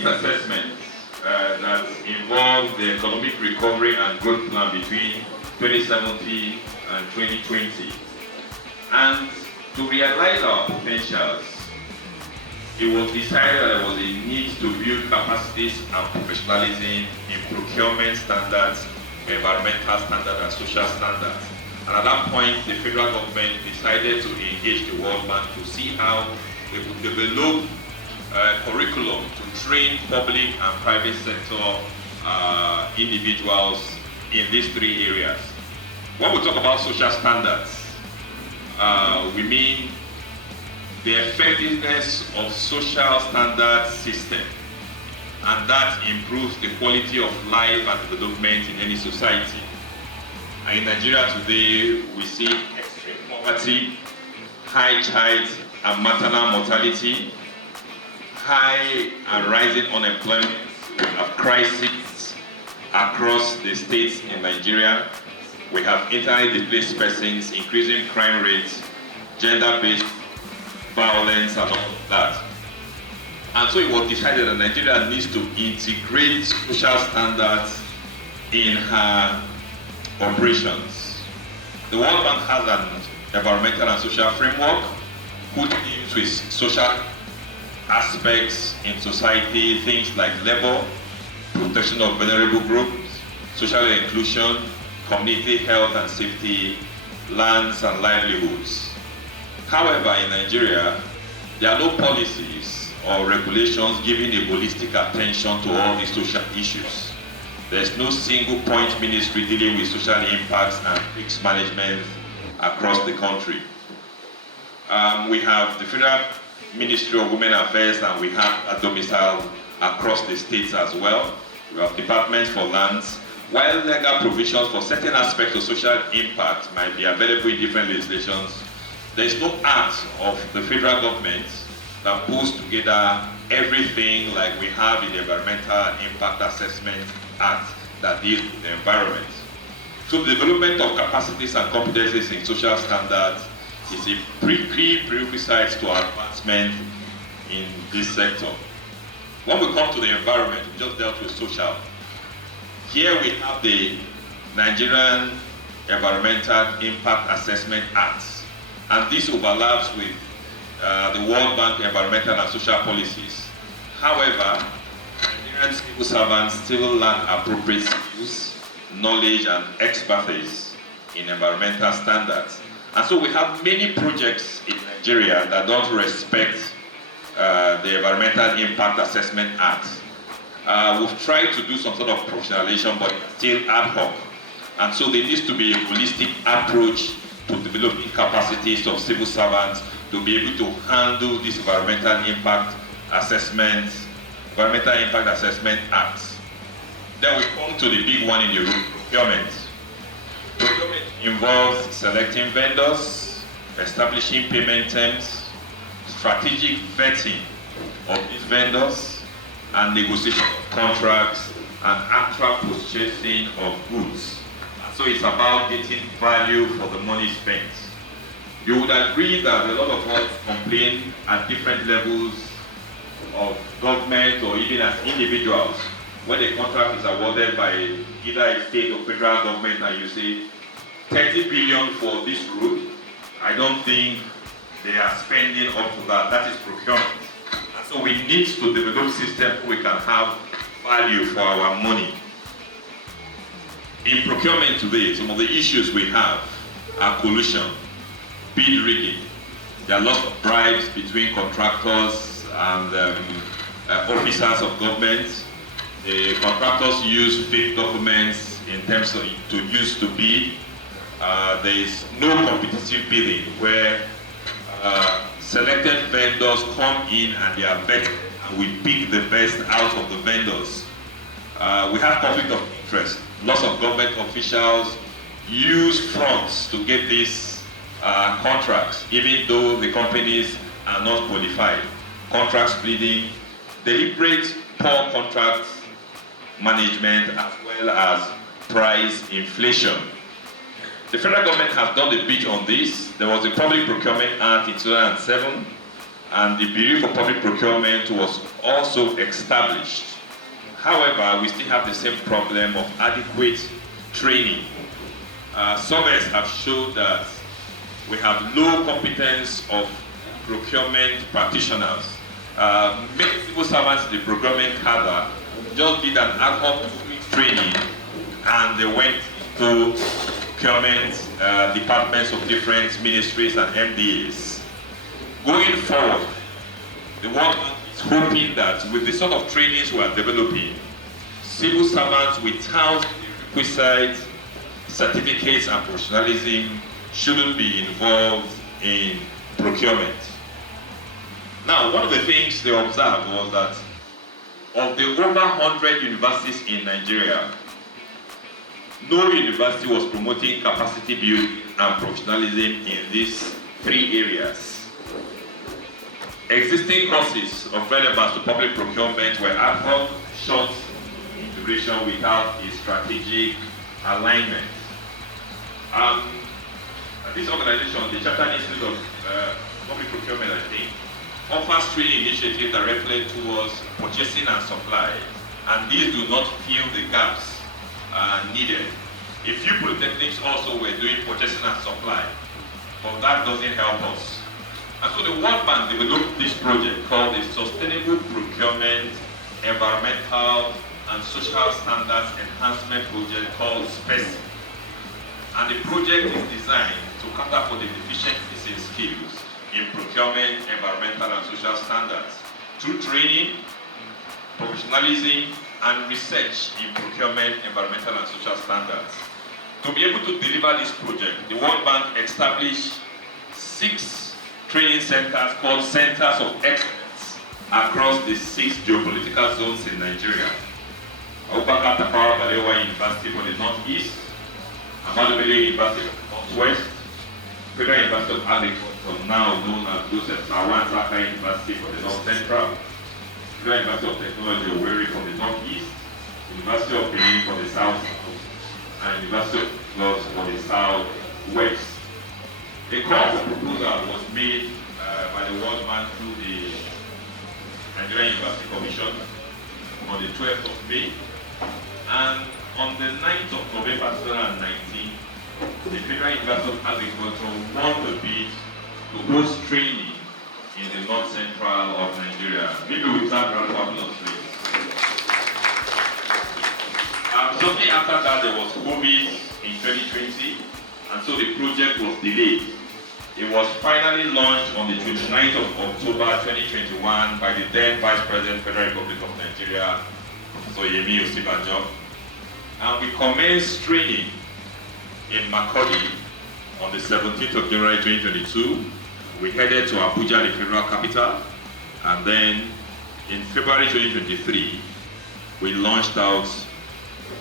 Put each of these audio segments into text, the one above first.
Assessment that involved the economic recovery and growth plan between 2017 and 2020. And to realize our potentials, it was decided that there was a need to build capacities and professionalism in procurement standards, environmental standards, and social standards. And at that point, the federal government decided to engage the World Bank to see how they could develop curriculum to train public and private sector individuals in these three areas. When we talk about social standards, we mean the effectiveness of social standards system, and that improves the quality of life and development in any society. And in Nigeria today, we see extreme poverty, high child and maternal mortality, high and rising unemployment. We have crises across the states in Nigeria. We have internally displaced persons, increasing crime rates, gender-based violence, and all of that. And so it was decided that Nigeria needs to integrate social standards in her operations. The World Bank has an environmental and social framework who deals with social aspects in society, things like labor, protection of vulnerable groups, social inclusion, community health and safety, lands and livelihoods. However, in Nigeria, there are no policies or regulations giving a holistic attention to all these social issues. There's no single point ministry dealing with social impacts and risk management across the country. We have the Federal Ministry of Women Affairs, and we have a domicile across the states as well. We have departments for lands. While legal provisions for certain aspects of social impact might be available in different legislations, there is no act of the federal government that pulls together everything like we have in the Environmental Impact Assessment Act that deals with the environment. So the development of capacities and competencies in social standards is a prerequisite to advancement in this sector. When we come to the environment, we just dealt with social. Here we have the Nigerian Environmental Impact Assessment Act, and this overlaps with the World Bank environmental and social policies. However, Nigerian civil servants still lack appropriate skills, knowledge, and expertise in environmental standards. And so we have many projects in Nigeria that don't respect the Environmental Impact Assessment Act. We've tried to do some sort of professionalization, but it's still ad hoc. And so there needs to be a holistic approach to developing capacities of civil servants to be able to handle this Environmental Impact Assessment Act. Then we come to the big one in the room, procurement. Procurement involves selecting vendors, establishing payment terms, strategic vetting of these vendors, and negotiation of contracts and actual purchasing of goods. And so it's about getting value for the money spent. You would agree that a lot of us complain at different levels of government or even as individuals when the contract is awarded by either a state or federal government and you say 30 billion for this road. I don't think they are spending up to that. That is procurement. And so we need to develop systems where we can have value for our money. In procurement today, some of the issues we have are collusion, bid rigging. There are lots of bribes between contractors and officers of government. The contractors use fake documents in terms of to use to bid. There is no competitive bidding where selected vendors come in and they are vetted and we pick the best out of the vendors. We have conflict of interest. Lots of government officials use fronts to get these contracts, even though the companies are not qualified. Contract splitting, deliberate poor contract management, as well as price inflation. The federal government has done a bit on this. There was a Public Procurement Act in 2007, and the Bureau for Public Procurement was also established. However, we still have the same problem of adequate training. Surveys have shown that we have low competence of procurement practitioners. Many civil servants in the procurement cadre just did an ad hoc 2-week training and they went to procurement departments of different ministries and MDAs. Going forward, the world is hoping that with the sort of trainings we are developing, civil servants without the requisite certificates and professionalism shouldn't be involved in procurement. Now, one of the things they observed was that of the over 100 universities in Nigeria, no university was promoting capacity building and professionalism in these 3 areas. Existing courses of relevance to public procurement were ad hoc, short integration without a strategic alignment. This organization, the Chartered Institute of Public Procurement, I think, offers training initiatives directly towards purchasing and supply, and these do not fill the gaps needed. If you polytechnics also were doing purchasing and supply, but that doesn't help us. And so the World Bank developed this project called the Sustainable Procurement, Environmental and Social Standards Enhancement Project called IPESS. And the project is designed to cater for the deficiencies in skills in procurement, environmental and social standards through training, professionalism, and research in procurement, environmental and social standards. To be able to deliver this project, the World Bank established 6 training centers called Centers of Excellence across the 6 geopolitical zones in Nigeria. Abubakar Tafawa Balewa University for the Northeast, Ahmadu Bello University for the Northwest, Federal University of Agriculture, now known as Joseph Sawan Saka University for the North Central, Federal University of Technology Owerri for the Northeast, University of Benin for the South, and University of Lagos for the Southwest. A call for proposal was made by the World Bank through the Nigerian University Commission on the 12th of May, and on the 9th of November 2019, the Federal University of Agriculture won the bid to host training in the North Central of Nigeria. Maybe we start around of things. Shortly after that, there was COVID in 2020, and so the project was delayed. It was finally launched on the 29th of October 2021 by the then Vice President, Federal Republic of Nigeria, Professor Yemi Osibanjo. And we commenced training in Makurdi on the 17th of January 2022. We headed to Abuja, the federal capital, and then in February 2023, we launched out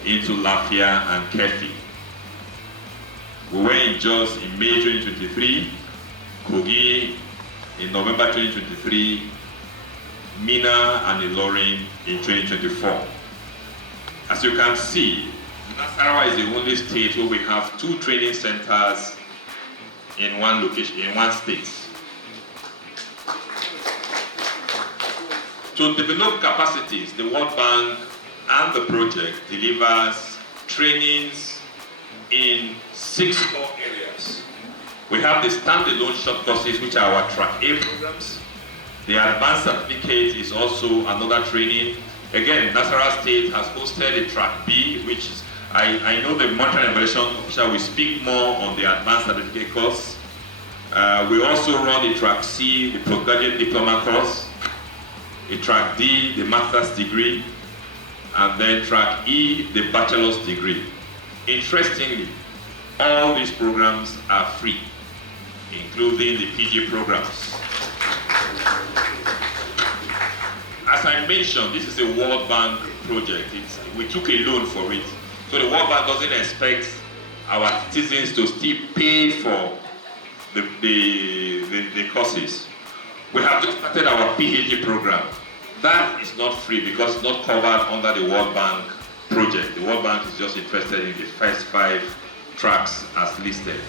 into Lafia and Kefi. We were in Jos in May 2023, Kogi in November 2023, Mina and Ilorin in 2024. As you can see, Nasarawa is the only state where we have 2 training centers in one location, in one state. To develop capacities, the World Bank and the project delivers trainings in 6 core areas. We have the standalone short courses, which are our Track A programs. The advanced certificate is also another training. Again, Nasarawa State has hosted a Track B, which is I know the monitoring and evaluation official will speak more on the advanced certificate course. We also run the track C, the postgraduate diploma course, the track D, the master's degree, and then track E, the bachelor's degree. Interestingly, all these programs are free, including the PG programs. As I mentioned, this is a World Bank project. We took a loan for it. So the World Bank doesn't expect our citizens to still pay for the courses. We have just started our PhD program. That is not free because it's not covered under the World Bank project. The World Bank is just interested in the first 5 tracks as listed.